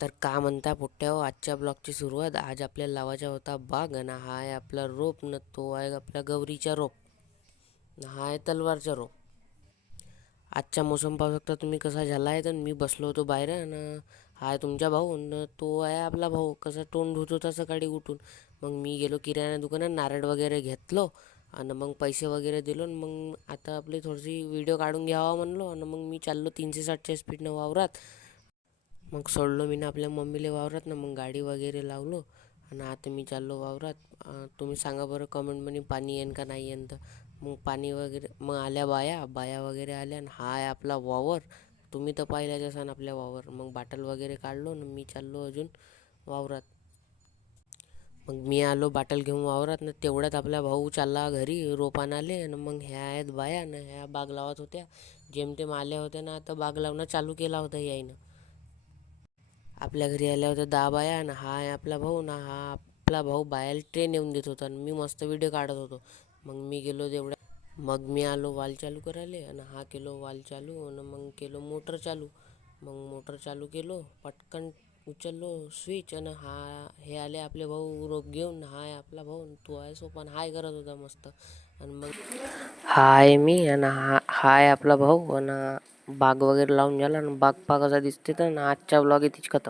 तर का म्हणता पोट्ट्याहो, आजच्या ब्लॉगची सुरुवात. आज आपल्याला लावायचा होता बाग, आणि हा आहे आपला रोप, न तो आहे आपल्या गौरीचा रोप, न हा आहे तलवारचा रोप. आजचा मोसम पाहू शकता तुम्ही कसा झाला आहे. तर मी बसलो होतो बाहेर, आणि हा आहे तुमचा भाऊ, न तो आहे आपला भाऊ. कसा तोंड धुत होता सकाळी उठून. मग मी गेलो किराणा दुकानात, नारळ वगैरे घेतलो, आणि मग पैसे वगैरे दिलो, आणि मग आता आपली थोडीशी व्हिडिओ काढून घ्यावा म्हणलो, आणि मग मी चाललो 360च्या स्पीडनं वावरात. मग सोडलो मी ना आपल्या मम्मीला वावरात ना, मग गाडी वगैरे लावलो, आणि आता मी चाललो वावरात. तुम्ही सांगा बरं कमेंटमध्ये पाणी येईन का नाही येईन. तर मग पाणी वगैरे, मग आल्या बाया बाया वगैरे आल्या, आणि हा आहे आपला वावर. तुम्ही तर पाहिल्याच असाल आपल्या वावर. मग बाटल वगैरे काढलो, आणि मी चाललो अजून वावरात. मग मी आलो बाटल घेऊन वावरात ना, तेवढ्यात आपला भाऊ चालला घरी रोप आणाले. आणि मग ह्या आहेत बाया ना, ह्या बाग लावत होत्या. जेमतेम आल्या होत्या ना, आता बाग लावणं चालू केला होता याईनं. आपल्या घरी आल्या होत्या 10 बाया, आणि हा आहे आपला भाऊ ना. हा आपला भाऊ बायाला ट्रेन येऊन देत होता, आणि मी मस्त व्हिडिओ काढत होतो. मग मी गेलो तेवढ्या, मग मी आलो वाल चालू करायला, आणि हा केलो वाल चालू, आणि मग केलो मोटर चालू. मग मोटर चालू केलो, पटकन उचललो स्विच, आणि हा हे आले आपले भाऊ रोप घेऊन. हा आहे आपला भाऊ, तो आहे सोपान हाय करत होता मस्त. आणि मग हा आहे मी, आणि हा आहे आपला भाऊ. आणि बाग वगैरे लावून झाला, आणि बाग कसा दिसते. तर आजचा ब्लॉग इथेच खतम.